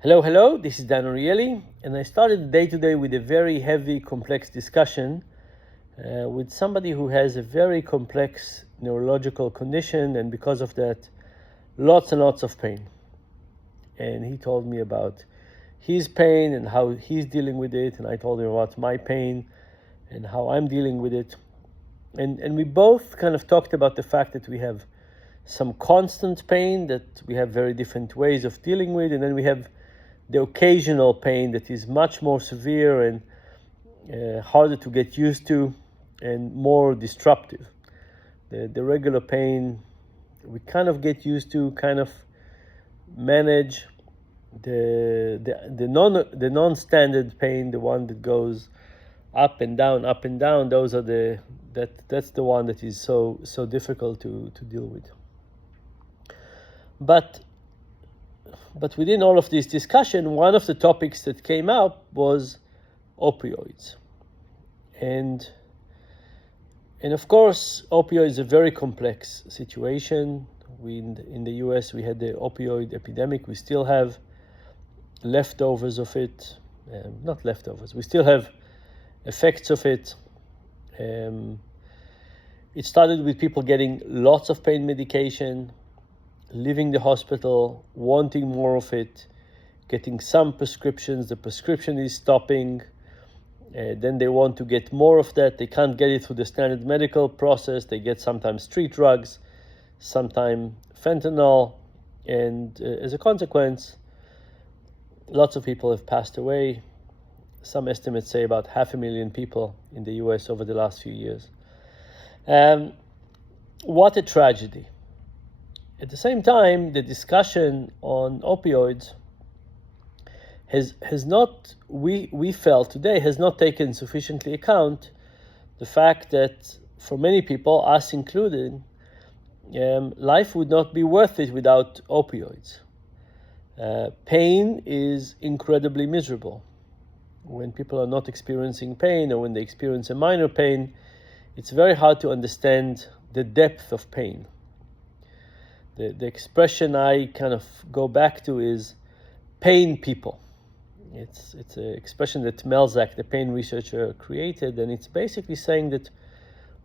Hello, this is Dan Ariely, and I started the day today with a very heavy, complex discussion with somebody who has a very complex neurological condition, and because of that, lots and lots of pain. And he told me about his pain and how he's dealing with it, and I told him about my pain and how I'm dealing with it. And we both kind of talked about the fact that we have some constant pain that we have very different ways of dealing with, and then we have the occasional pain that is much more severe and harder to get used to and more disruptive. The regular pain we kind of get used to, kind of manage. The non-standard pain, the one that goes up and down, those are that's the one that is so difficult to deal with. But within all of this discussion, one of the topics that came up was opioids. And of course, opioids is a very complex situation. In the US, we had the opioid epidemic. We still have leftovers of it. Not leftovers. We still have effects of it. It started with people getting lots of pain medication, leaving the hospital, wanting more of it, getting some prescriptions, the prescription is stopping, then they want to get more of that, they can't get it through the standard medical process, they get sometimes street drugs, sometimes fentanyl, and as a consequence, lots of people have passed away. Some estimates say about 500,000 people in the US over the last few years. What a tragedy. At the same time, the discussion on opioids has not, we felt today, has not taken sufficiently account the fact that for many people, us included, life would not be worth it without opioids. Pain is incredibly miserable. When people are not experiencing pain, or when they experience a minor pain, it's very hard to understand the depth of pain. The expression I kind of go back to is pain people. It's an expression that Melzack, the pain researcher, created, and it's basically saying that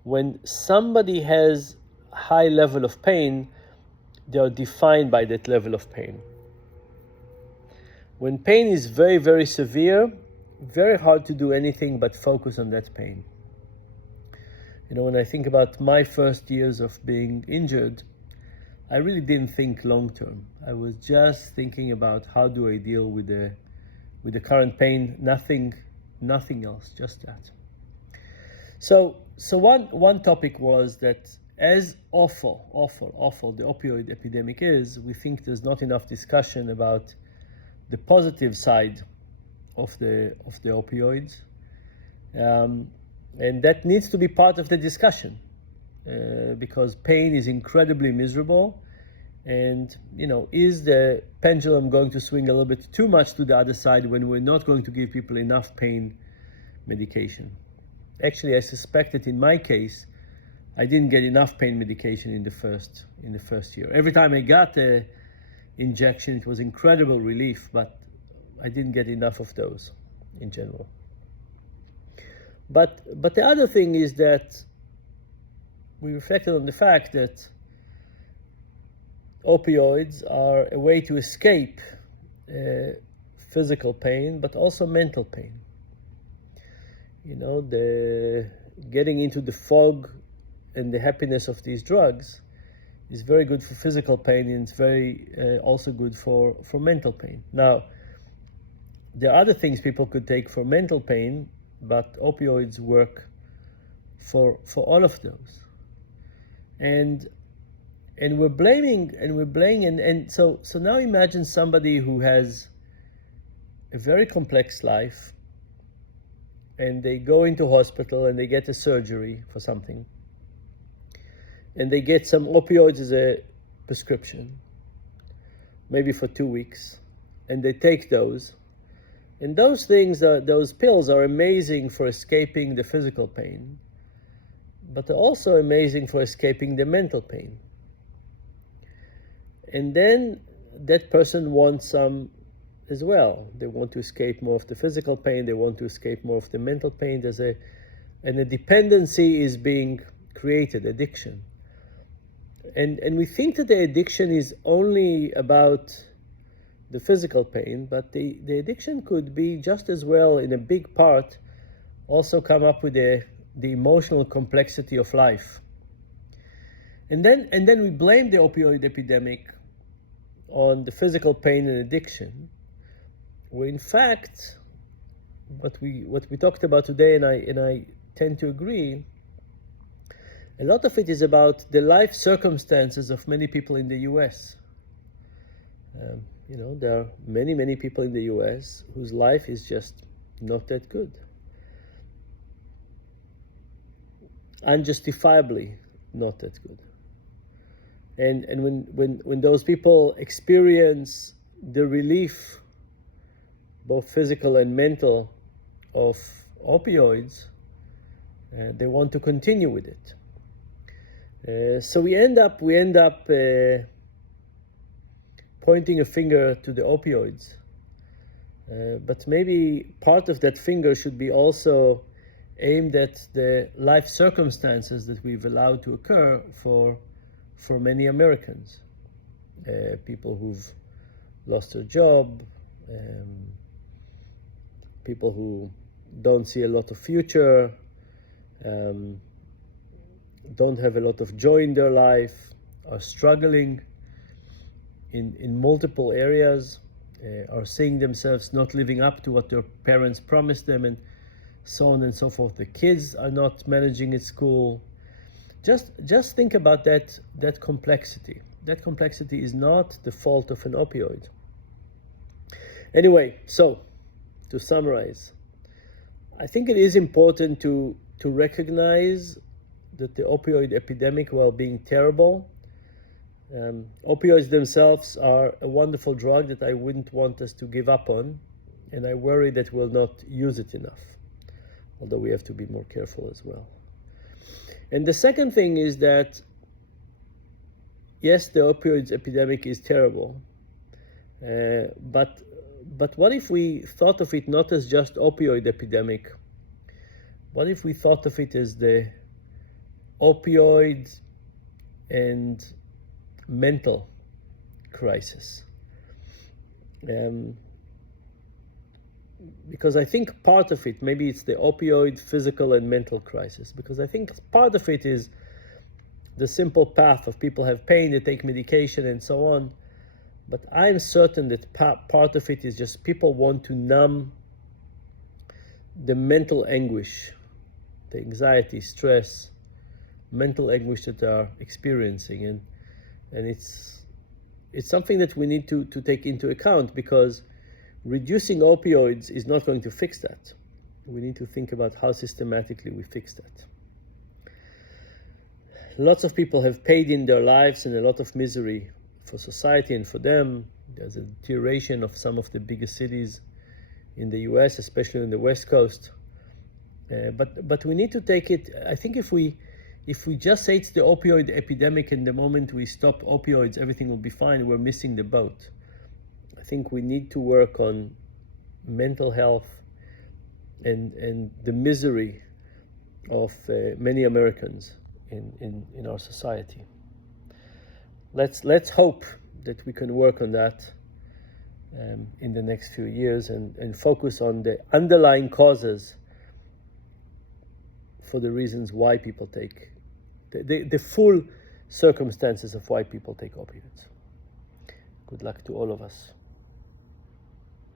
when somebody has a high level of pain, they are defined by that level of pain. When pain is very, very severe, very hard to do anything but focus on that pain. When I think about my first years of being injured, I really didn't think long term. I was just thinking about how do I deal with the current pain, nothing else, just that. So one topic was that as awful the opioid epidemic is, we think there's not enough discussion about the positive side of the opioids. And that needs to be part of the discussion because pain is incredibly miserable. And, is the pendulum going to swing a little bit too much to the other side when we're not going to give people enough pain medication? Actually, I suspect that in my case, I didn't get enough pain medication in the first year. Every time I got an injection, it was incredible relief, but I didn't get enough of those in general. But the other thing is that we reflected on the fact that opioids are a way to escape physical pain, but also mental pain. The getting into the fog and the happiness of these drugs is very good for physical pain, and it's very also good for mental pain. Now, there are other things people could take for mental pain, but opioids work for all of those. And we're blaming, and so now imagine somebody who has a very complex life, and they go into hospital and they get a surgery for something, and they get some opioids as a prescription, maybe for 2 weeks, and they take those. And those pills are amazing for escaping the physical pain, but they're also amazing for escaping the mental pain. And then that person wants some as well. They want to escape more of the physical pain, they want to escape more of the mental pain. And a dependency is being created, addiction. And we think that the addiction is only about the physical pain, but the addiction could be just as well, in a big part, also come up with the emotional complexity of life. And then we blame the opioid epidemic on the physical pain and addiction, where in fact, what we talked about today, and I tend to agree, a lot of it is about the life circumstances of many people in the US. There are many people in the US whose life is just not that good. Unjustifiably not that good. And when those people experience the relief, both physical and mental, of opioids, they want to continue with it. So we end up pointing a finger to the opioids, but maybe part of that finger should be also aimed at the life circumstances that we've allowed to occur for many Americans, people who've lost their job, people who don't see a lot of future, don't have a lot of joy in their life, are struggling in multiple areas, are seeing themselves not living up to what their parents promised them, and so on and so forth. The kids are not managing at school. Just think about that complexity. That complexity is not the fault of an opioid. Anyway, so to summarize, I think it is important to recognize that the opioid epidemic, while being terrible, opioids themselves are a wonderful drug that I wouldn't want us to give up on, and I worry that we'll not use it enough, although we have to be more careful as well. And the second thing is that, yes, the opioids epidemic is terrible, but what if we thought of it not as just opioid epidemic? What if we thought of it as the opioid and mental crisis? Because I think part of it, maybe it's the opioid physical and mental crisis, because I think part of it is the simple path of people have pain, they take medication and so on. But I'm certain that part of it is just people want to numb the mental anguish, the anxiety, stress, mental anguish that they are experiencing. And it's something that we need to take into account, because reducing opioids is not going to fix that. We need to think about how systematically we fix that. Lots of people have paid in their lives, and a lot of misery for society and for them. There's a deterioration of some of the biggest cities in the US, especially on the West Coast. But we need to take it. I think if we just say it's the opioid epidemic, and the moment we stop opioids, everything will be fine, we're missing the boat. I think we need to work on mental health and the misery of many Americans in our society. Let's hope that we can work on that in the next few years, and focus on the underlying causes for the reasons why people take the full circumstances of why people take opioids. Good luck to all of us.